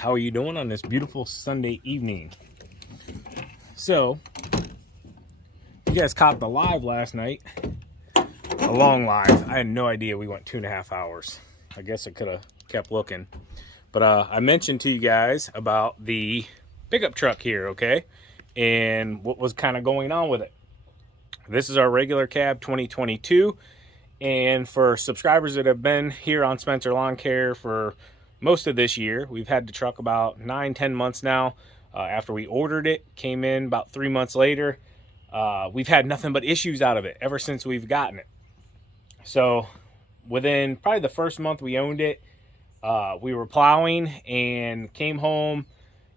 How are you doing on this beautiful Sunday evening? So, you guys caught the live last night. A long live. I had no idea we went 2.5 hours. I guess I could have kept looking. But I mentioned to you guys about the pickup truck here, okay? And what was kind of going on with it. This is our regular cab 2022. And for subscribers that have been here on Spencer Lawn Care for most of this year, we've had the truck about 9-10 months now. After we ordered it, came in about 3 months later. We've had nothing but issues out of it ever since we've gotten it. So within probably the first month we owned it, we were plowing and came home,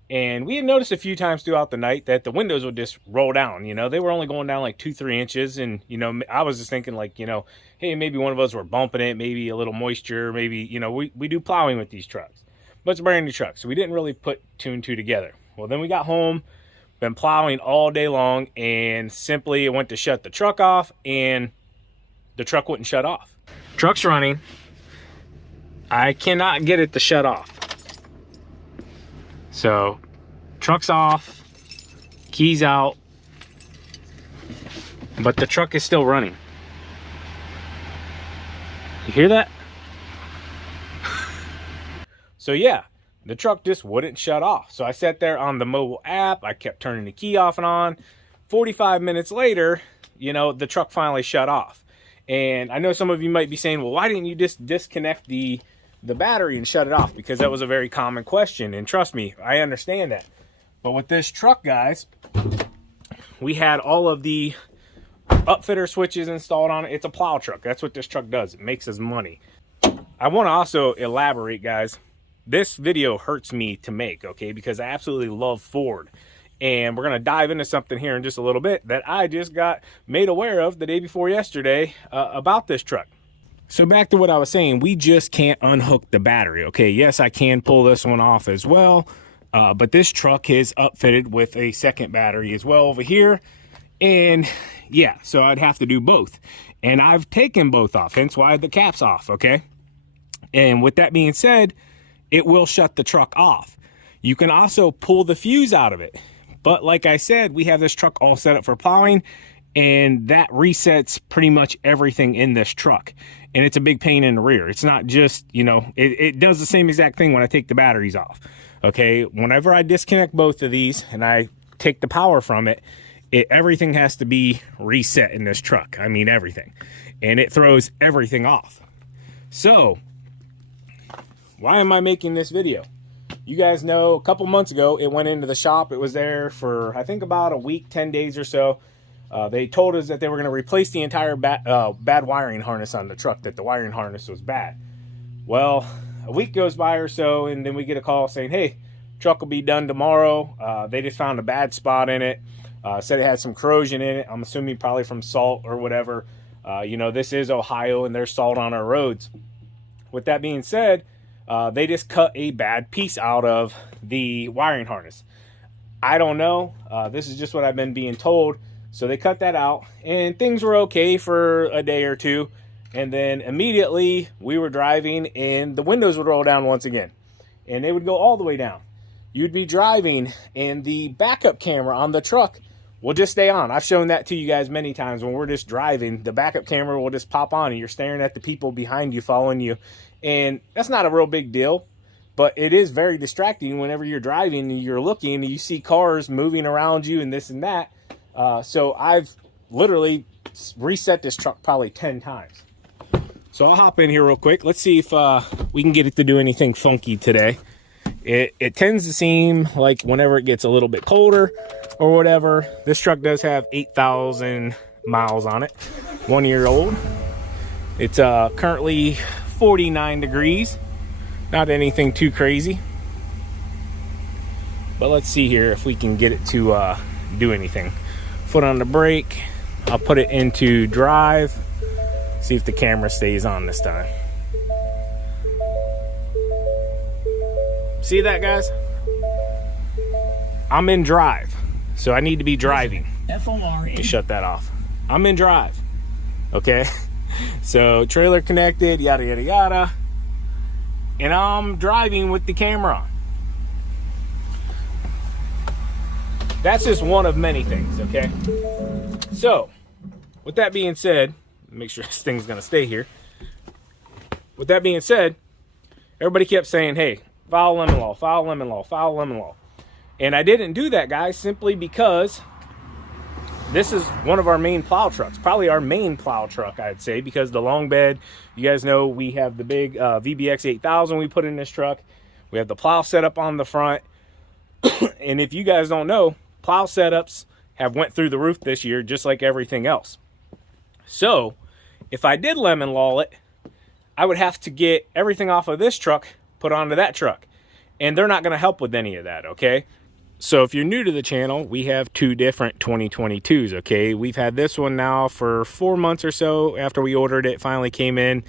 and we had noticed a few times throughout the night that the windows would just roll down. You know, they were only going down like 2-3 inches. And, you know, I was just thinking like, you know, hey, maybe one of us were bumping it, maybe a little moisture, maybe, you know, we do plowing with these trucks. But it's a brand new truck, so we didn't really put 2 and 2 together. Well, then we got home, been plowing all day long, and simply it went to shut the truck off, and the truck wouldn't shut off. Truck's running. I cannot get it to shut off. So, truck's off, keys out, but the truck is still running. You hear that? So yeah, the truck just wouldn't shut off. So I sat there on the mobile app, I kept turning the key off and on. 45 minutes later, you know, the truck finally shut off. And I know some of you might be saying, well, why didn't you just disconnect the battery and shut it off? Because that was a very common question, and trust me, I understand that. But with this truck, guys, we had all of the upfitter switches installed on it. It's a plow truck. That's what this truck does. It makes us money. I want to also elaborate, guys. This video hurts me to make, okay, because I absolutely love Ford. And we're going to dive into something here in just a little bit that I just got made aware of the day before yesterday about this truck. So back to what I was saying, we just can't unhook the battery, okay? Yes, I can pull this one off as well, but this truck is upfitted with a second battery as well over here. And yeah, so I'd have to do both. And I've taken both off, hence why the cap's off, okay? And with that being said, it will shut the truck off. You can also pull the fuse out of it. But like I said, we have this truck all set up for plowing, and that resets pretty much everything in this truck. And it's a big pain in the rear. It's not just, you know, it does the same exact thing when I take the batteries off. Okay, whenever I disconnect both of these and I take the power from it, everything has to be reset in this truck. I mean, everything. And it throws everything off. So, why am I making this video? You guys know a couple months ago, it went into the shop. It was there for, I think, about a week, 10 days or so. They told us that they were going to replace the entire bad wiring harness on the truck, that the wiring harness was bad. Well, a week goes by or so, and then we get a call saying, hey, truck will be done tomorrow. They just found a bad spot in it. Said it had some corrosion in it. I'm assuming probably from salt or whatever. You know, this is Ohio, and there's salt on our roads. With that being said, they just cut a bad piece out of the wiring harness. I don't know. This is just what I've been being told. So they cut that out, and things were okay for a day or two. And then immediately we were driving, and the windows would roll down once again. And they would go all the way down. You'd be driving, and the backup camera on the truck will just stay on. I've shown that to you guys many times. When we're just driving, the backup camera will just pop on, and you're staring at the people behind you following you. And that's not a real big deal, but it is very distracting whenever you're driving and you're looking and you see cars moving around you and this and that. So I've literally reset this truck probably 10 times. So I'll hop in here real quick. Let's see if we can get it to do anything funky today. It tends to seem like whenever it gets a little bit colder or whatever, this truck does have 8,000 miles on it, 1 year old. It's currently 49 degrees, not anything too crazy. But let's see here if we can get it to do anything. Foot on the brake. I'll put it into drive. See if the camera stays on this time. See that, guys? I'm in drive, so I need to be driving. Let me shut that off. I'm in drive. Okay. So trailer connected, yada yada yada, and I'm driving with the camera on. that's just one of many things, okay? So, with that being said, make sure this thing's gonna stay here. With that being said, everybody kept saying, hey, file lemon law, file lemon law, file lemon law. And I didn't do that, guys, simply because this is one of our main plow trucks, probably our main plow truck, I'd say, because the long bed, you guys know we have the big VBX 8000 we put in this truck. We have the plow setup on the front. And if you guys don't know, plow setups have went through the roof this year, just like everything else. So if I did lemon law it, I would have to get everything off of this truck, put onto that truck. And they're not going to help with any of that, okay? So if you're new to the channel, we have two different 2022s, okay? We've had this one now for 4 months or so after we ordered it, finally came in.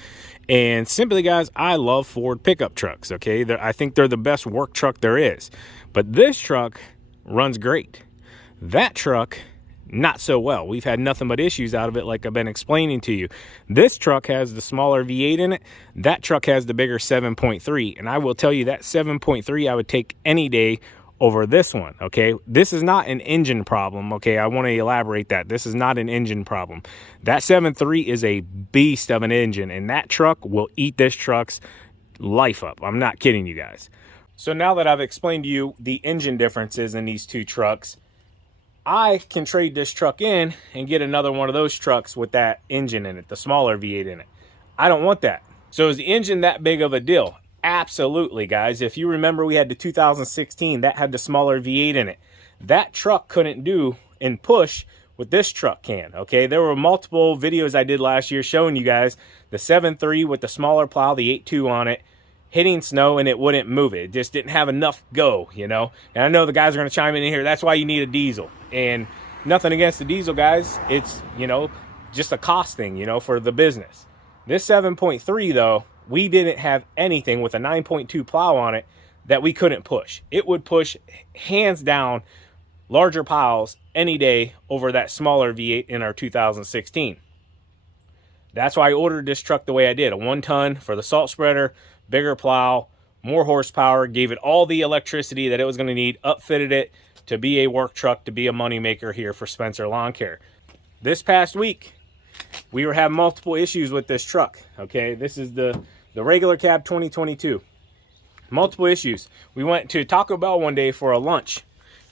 And simply, guys, I love Ford pickup trucks, okay? I think they're the best work truck there is. But this truck runs great. That truck, not so well. We've had nothing but issues out of it, like I've been explaining to you. This truck has the smaller V8 in it. That truck has the bigger 7.3. And I will tell you that 7.3 I would take any day over this one, okay? This is not an engine problem, okay? I want to elaborate that. This is not an engine problem. That 7.3 is a beast of an engine, and that truck will eat this truck's life up. I'm not kidding you guys. So now that I've explained to you the engine differences in these two trucks, I can trade this truck in and get another one of those trucks with that engine in it, the smaller V8 in it. I don't want that. So is the engine that big of a deal? Absolutely, guys. If you remember, we had the 2016 that had the smaller V8 in it. That truck couldn't do and push what this truck can, okay? There were multiple videos I did last year showing you guys the 7.3 with the smaller plow, the 8.2 on it, hitting snow, and it wouldn't move it. It just didn't have enough go, you know? And I know the guys are going to chime in here. That's why you need a diesel. And nothing against the diesel, guys. It's, you know, just a cost thing, you know, for the business. This 7.3, though, we didn't have anything with a 9.2 plow on it that we couldn't push. It would push, hands down, larger piles any day over that smaller V8 in our 2016. That's why I ordered this truck the way I did. A 1-ton for the salt spreader, bigger plow, more horsepower, gave it all the electricity that it was going to need, upfitted it to be a work truck, to be a moneymaker here for Spencer Lawn Care. This past week, we were having multiple issues with this truck, okay? This is the regular cab 2022. Multiple issues. We went to Taco Bell one day for a lunch.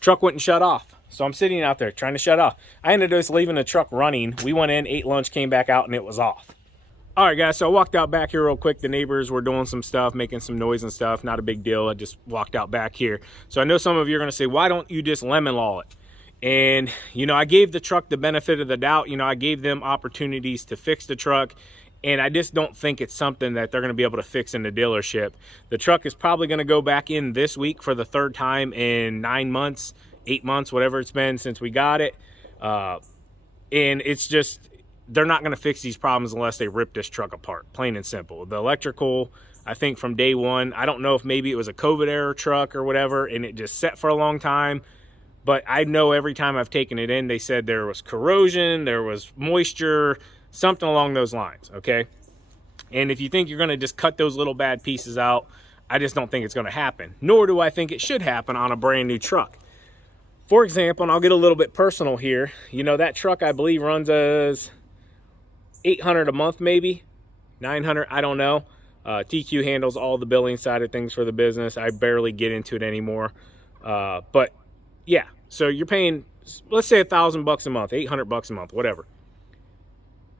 Truck wouldn't shut off. So I'm sitting out there trying to shut off. I ended up just leaving the truck running. We went in, ate lunch, came back out, and it was off. All right, guys, so I walked out back here real quick. The neighbors were doing some stuff, making some noise and stuff. Not a big deal. I just walked out back here. So I know some of you are going to say, why don't you just lemon law it? And, you know, I gave the truck the benefit of the doubt. You know, I gave them opportunities to fix the truck. And I just don't think it's something that they're going to be able to fix in the dealership. The truck is probably going to go back in this week for the third time in 9 months, 8 months, whatever it's been since we got it. And it's just, they're not going to fix these problems unless they rip this truck apart, plain and simple. The electrical, I think from day one, I don't know if maybe it was a COVID era truck or whatever, and it just sat for a long time. But I know every time I've taken it in, they said there was corrosion, there was moisture, something along those lines, okay? And if you think you're going to just cut those little bad pieces out, I just don't think it's going to happen. Nor do I think it should happen on a brand new truck. For example, and I'll get a little bit personal here, you know, that truck I believe runs as $800 a month, maybe $900, I don't know. TQ handles all the billing side of things for the business. I barely get into it anymore. But yeah, so you're paying, let's say $1,000 a month, $800 a month, whatever.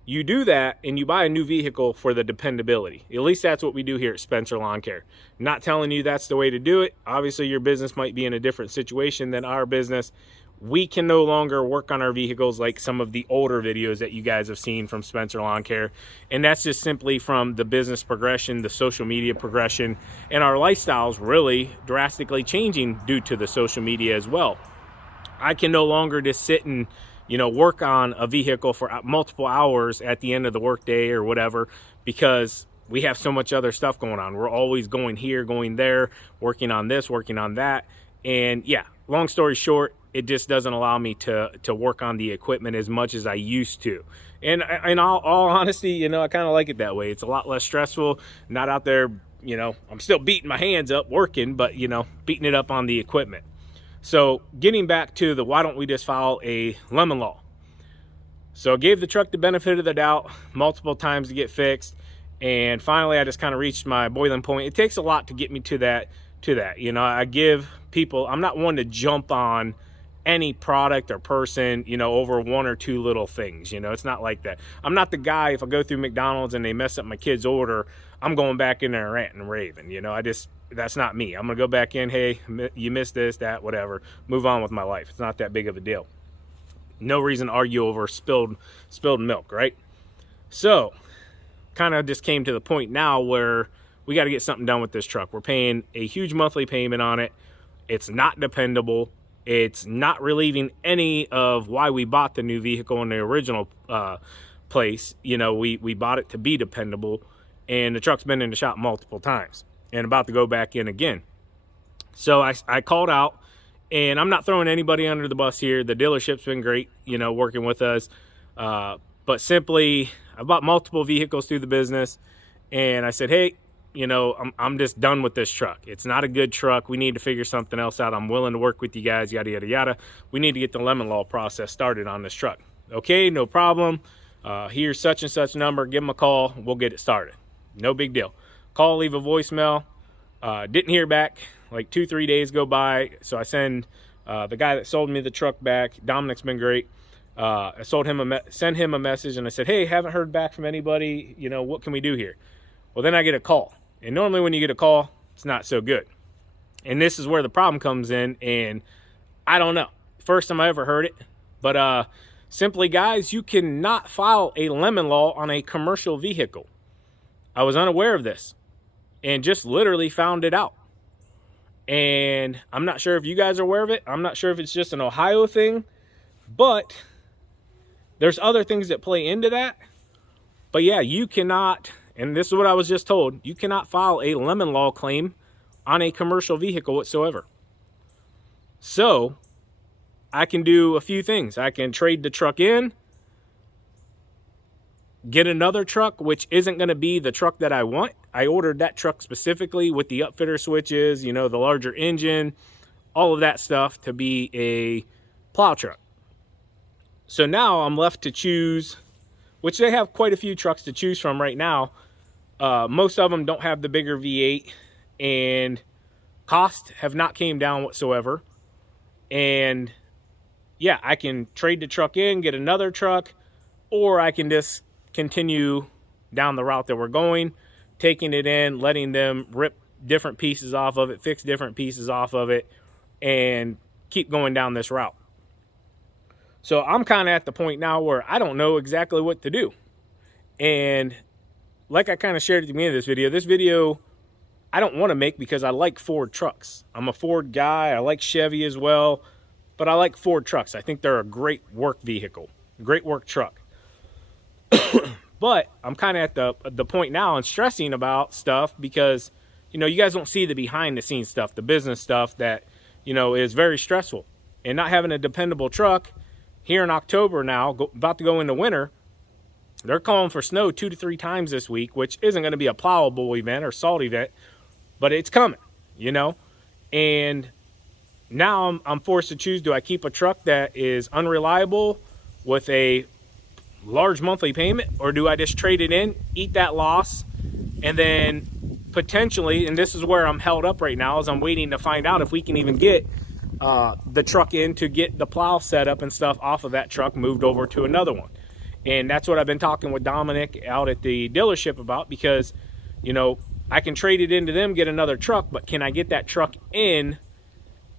You do that and you buy a new vehicle for the dependability. At least that's what we do here at Spencer Lawn Care. Not telling you that's the way to do it. Obviously your business might be in a different situation than our business. We can no longer work on our vehicles like some of the older videos that you guys have seen from Spencer Lawn Care. And that's just simply from the business progression, the social media progression, and our lifestyles really drastically changing due to the social media as well. I can no longer just sit and, you know, work on a vehicle for multiple hours at the end of the workday or whatever, because we have so much other stuff going on. We're always going here, going there, working on this, working on that. And yeah, long story short, it just doesn't allow me to work on the equipment as much as I used to. And in all honesty, you know, I kind of like it that way. It's a lot less stressful, not out there, you know, I'm still beating my hands up working, but, you know, beating it up on the equipment. So getting back to the why don't we just file a lemon law. So I gave the truck the benefit of the doubt multiple times to get fixed, and finally I just kind of reached my boiling point. It takes a lot to get me to that. You know, I give people, I'm not one to jump on any product or person, you know, over one or two little things. You know, it's not like that. I'm not the guy, if I go through McDonald's and they mess up my kid's order, I'm going back in there ranting and raving. You know, that's not me. I'm gonna go back in, hey, you missed this, that, whatever, move on with my life. It's not that big of a deal. No reason to argue over spilled milk, right? So kind of just came to the point now where we got to get something done with this truck. We're paying a huge monthly payment on it. It's not dependable. It's not relieving any of why we bought the new vehicle in the original place. You know, we bought it to be dependable, and the truck's been in the shop multiple times and about to go back in again. So I called out. And I'm not throwing anybody under the bus here. The dealership's been great, you know, working with us. But simply, I bought multiple vehicles through the business. And I said, hey, you know, I'm just done with this truck. It's not a good truck. We need to figure something else out. I'm willing to work with you guys, yada, yada, yada. We need to get the lemon law process started on this truck. Okay, no problem. Here's such and such number. Give them a call. We'll get it started. No big deal. Call, leave a voicemail. Didn't hear back. Like 2-3 days go by, so I send the guy that sold me the truck back. Dominic's been great. I sent him a message, and I said, hey, haven't heard back from anybody. You know, what can we do here? Well, then I get a call, and normally when you get a call, it's not so good. And this is where the problem comes in, and I don't know. First time I ever heard it, but simply, guys, you cannot file a lemon law on a commercial vehicle. I was unaware of this, and just literally found it out. And I'm not sure if you guys are aware of it. I'm not sure if it's just an Ohio thing, but there's other things that play into that. But yeah, you cannot, and this is what I was just told, you cannot file a lemon law claim on a commercial vehicle whatsoever. So I can do a few things. I can trade the truck in, get another truck, which isn't going to be the truck that I want. I ordered that truck specifically with the upfitter switches, you know, the larger engine, all of that stuff to be a plow truck. So now I'm left to choose, which they have quite a few trucks to choose from right now. Most of them don't have the bigger V8, and costs have not came down whatsoever. And yeah, I can trade the truck in, get another truck, or I can just continue down the route that we're going, taking it in, letting them rip different pieces off of it, fix different pieces off of it, and keep going down this route. So I'm kind of at the point now where I don't know exactly what to do. And like I kind of shared at the beginning of this video I don't want to make because I like Ford trucks. I'm a Ford guy. I like Chevy as well, but I like Ford trucks. I think they're a great work vehicle, great work truck. But I'm kind of at the point now and stressing about stuff because, you know, you guys don't see the behind the scenes stuff, the business stuff that, you know, is very stressful. And not having a dependable truck here in October now, about to go into winter, they're calling for snow 2 to 3 times this week, which isn't going to be a plowable event or salt event, but it's coming, you know. And now I'm forced to choose, do I keep a truck that is unreliable with a large monthly payment, or do I just trade it in, eat that loss, and then potentially, and this is where I'm held up right now, is I'm waiting to find out if we can even get the truck in to get the plow set up and stuff off of that truck moved over to another one. And that's what I've been talking with Dominic out at the dealership about, because, you know, I can trade it into them, get another truck, but can I get that truck in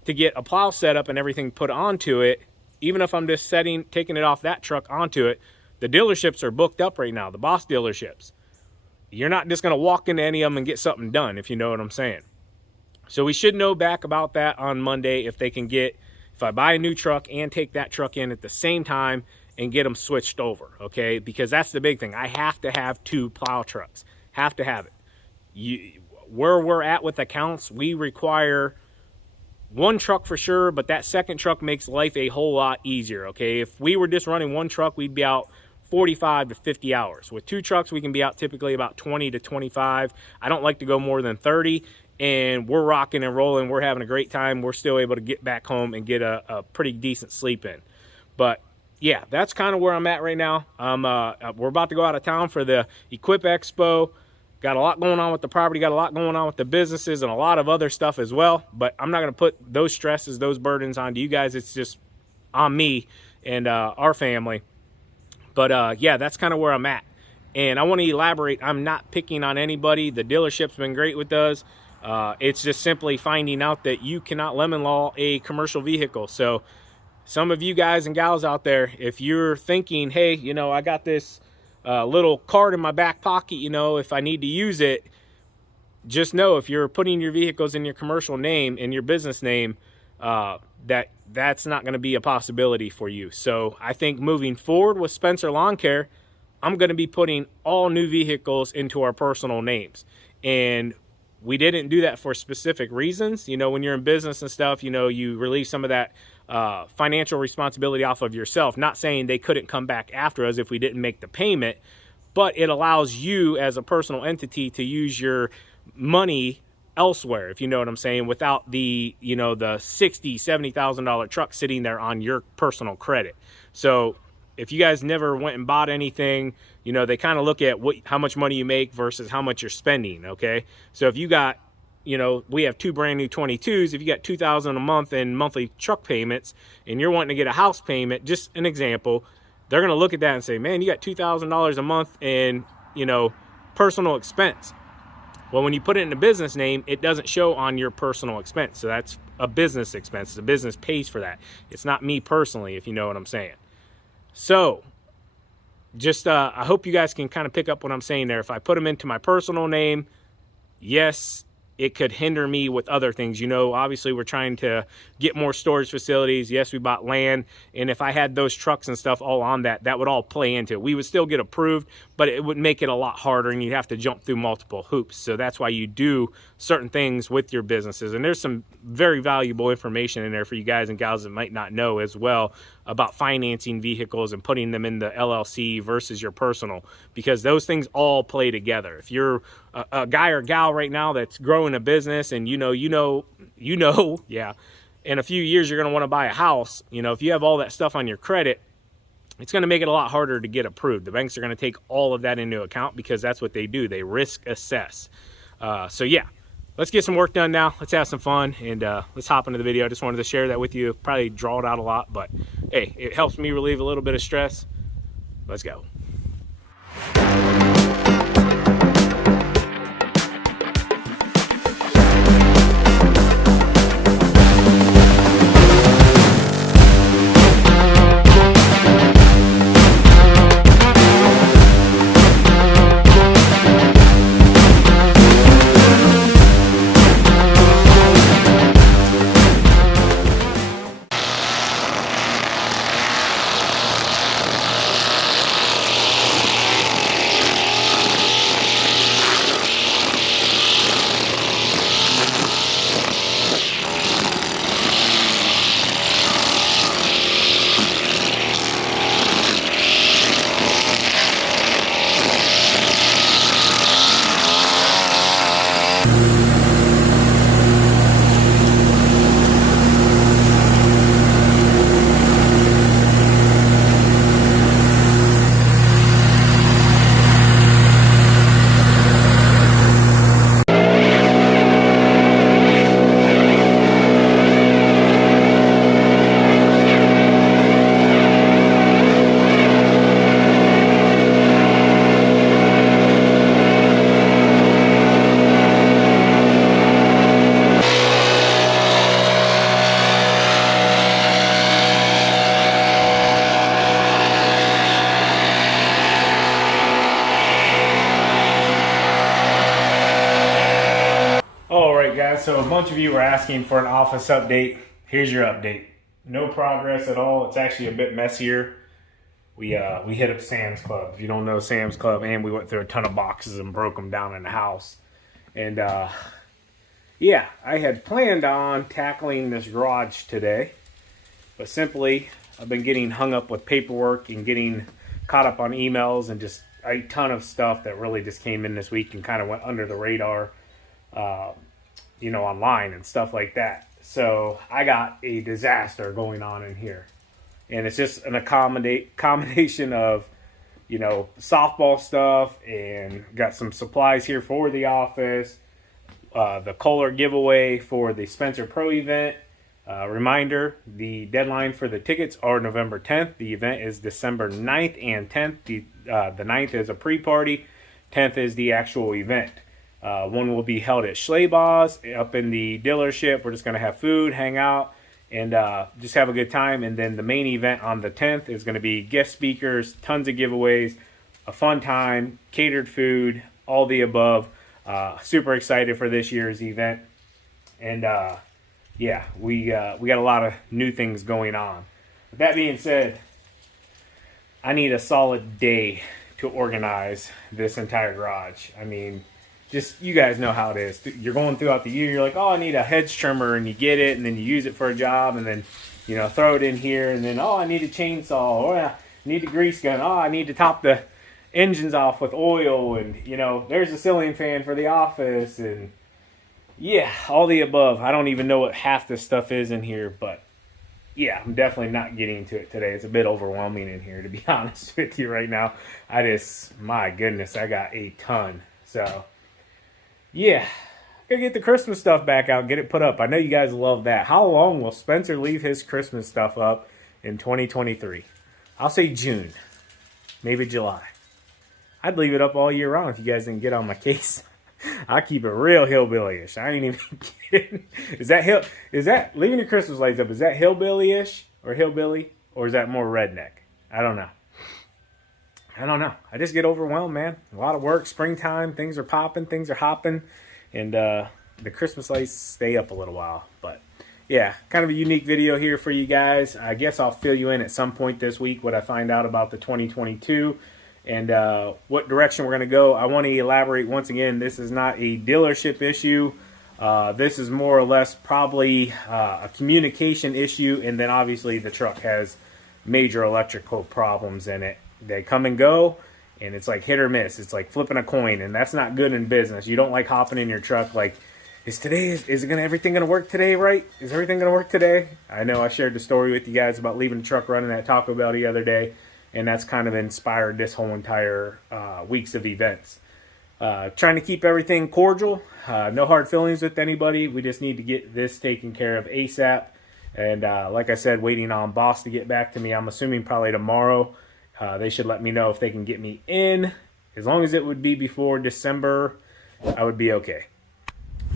to get a plow set up and everything put onto it, even if I'm just taking it off that truck onto it? The dealerships are booked up right now, the boss dealerships. You're not just going to walk into any of them and get something done, if you know what I'm saying. So we should know back about that on Monday if they can get, if I buy a new truck and take that truck in at the same time and get them switched over, okay? Because that's the big thing. I have to have 2 plow trucks. Have to have it. Where we're at with accounts, we require 1 truck for sure, but that second truck makes life a whole lot easier, okay? If we were just running 1 truck, we'd be out 45 to 50 hours. With 2 trucks, we can be out typically about 20 to 25. I don't like to go more than 30. and we're rocking and rolling. We're having a great time. We're still able to get back home and get a pretty decent sleep in. But yeah, that's kind of where I'm at right now. We're about to go out of town for the EXPO. Got a lot going on with the property, got a lot going on with the businesses, and a lot of other stuff as well. But I'm not going to put those stresses, those burdens onto you guys. It's just on me and our family. But yeah, that's kind of where I'm at. And I want to elaborate. I'm not picking on anybody. The dealership's been great with us. It's just simply finding out that you cannot lemon law a commercial vehicle. So some of you guys and gals out there, if you're thinking, hey, you know, I got this little card in my back pocket, you know, if I need to use it, just know if you're putting your vehicles in your commercial name, in your business name, that's not going to be a possibility for you. So I think moving forward with Spencer Lawn Care, I'm going to be putting all new vehicles into our personal names. And we didn't do that for specific reasons. You know, when you're in business and stuff, you know, you relieve some of that financial responsibility off of yourself. Not saying they couldn't come back after us if we didn't make the payment, but it allows you as a personal entity to use your money elsewhere, if you know what I'm saying, without the, you know, the $60,000-$70,000 truck sitting there on your personal credit. So if you guys never went and bought anything, you know, they kind of look at how much money you make versus how much you're spending. Okay, so if you got, you know, we have 2 brand new 22s. If you got $2,000 a month in monthly truck payments and you're wanting to get a house payment, just an example, they're going to look at that and say, man, you got $2,000 a month in, you know, personal expense. Well, when you put it in a business name, it doesn't show on your personal expense. So that's a business expense. The business pays for that. It's not me personally, if you know what I'm saying. So just I hope you guys can kind of pick up what I'm saying there. If I put them into my personal name, yes, it could hinder me with other things. You know, obviously we're trying to get more storage facilities. Yes, we bought land. And if I had those trucks and stuff all on that, that would all play into it. We would still get approved, but it would make it a lot harder and you'd have to jump through multiple hoops. So that's why you do certain things with your businesses. And there's some very valuable information in there for you guys and gals that might not know as well about financing vehicles and putting them in the LLC versus your personal, because those things all play together. If you're a guy or gal right now that's growing a business and you know, yeah, in a few years you're going to want to buy a house, you know, if you have all that stuff on your credit, it's going to make it a lot harder to get approved. The banks are going to take all of that into account because that's what they do. They risk assess. So yeah, let's get some work done now. Let's have some fun and let's hop into the video. I just wanted to share that with you. Probably draw it out a lot, but hey, it helps me relieve a little bit of stress. Let's go. Guys, so a bunch of you were asking for an office update. Here's your update. No progress at all. It's actually a bit messier. We hit up Sam's Club. If you don't know Sam's Club, and we went through a ton of boxes and broke them down in the house. And yeah, I had planned on tackling this garage today, but simply I've been getting hung up with paperwork and getting caught up on emails and just a ton of stuff that really just came in this week and kind of went under the radar. you know, online and stuff like that. So I got a disaster going on in here. And it's just an combination of, you know, softball stuff, and got some supplies here for the office. The KOHLER giveaway for the Spencer Pro event. Reminder, the deadline for the tickets are November 10th. The event is December 9th and 10th. The 9th is a pre-party. 10th is the actual event. One will be held at Schlabaugh's up in the dealership. We're just going to have food, hang out, and just have a good time. And then the main event on the 10th is going to be guest speakers, tons of giveaways, a fun time, catered food, all the above. Super excited for this year's event. And yeah, we got a lot of new things going on. With that being said, I need a solid day to organize this entire garage. I mean, just, you guys know how it is. You're going throughout the year, you're like, oh, I need a hedge trimmer, and you get it, and then you use it for a job, and then, you know, throw it in here, and then, oh, I need a chainsaw, or I need a grease gun, oh, I need to top the engines off with oil, and, you know, there's a ceiling fan for the office, and yeah, all the above. I don't even know what half this stuff is in here, but yeah, I'm definitely not getting to it today. It's a bit overwhelming in here, to be honest with you right now. My goodness, I got a ton. So yeah, gotta get the Christmas stuff back out, get it put up. I know you guys love that. How long will Spencer leave his Christmas stuff up in 2023? I'll say June, maybe July. I'd leave it up all year round if you guys didn't get on my case. I keep it real hillbilly-ish. I ain't even kidding. Is that leaving your Christmas lights up? Is that hillbilly-ish or hillbilly, or is that more redneck? I don't know. I just get overwhelmed, man. A lot of work, springtime, things are popping, things are hopping, and the Christmas lights stay up a little while. But yeah, kind of a unique video here for you guys. I guess I'll fill you in at some point this week what I find out about the 2022 and what direction we're going to go. I want to elaborate once again, this is not a dealership issue. This is more or less probably a communication issue, and then obviously the truck has major electrical problems in it. They come and go, and it's like hit or miss. It's like flipping a coin, and that's not good in business. You don't like hopping in your truck like, is everything going to work today, right? Is everything going to work today? I know I shared the story with you guys about leaving the truck running at Taco Bell the other day, and that's kind of inspired this whole entire weeks of events. Trying to keep everything cordial. No hard feelings with anybody. We just need to get this taken care of ASAP. And like I said, waiting on boss to get back to me. I'm assuming probably tomorrow. They should let me know if they can get me in. As long as it would be before December, I would be okay.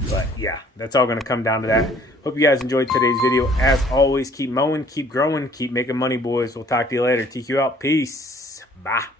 But yeah, that's all going to come down to that. Hope you guys enjoyed today's video. As always, keep mowing, keep growing, keep making money, boys. We'll talk to you later. TQ out. Peace. Bye.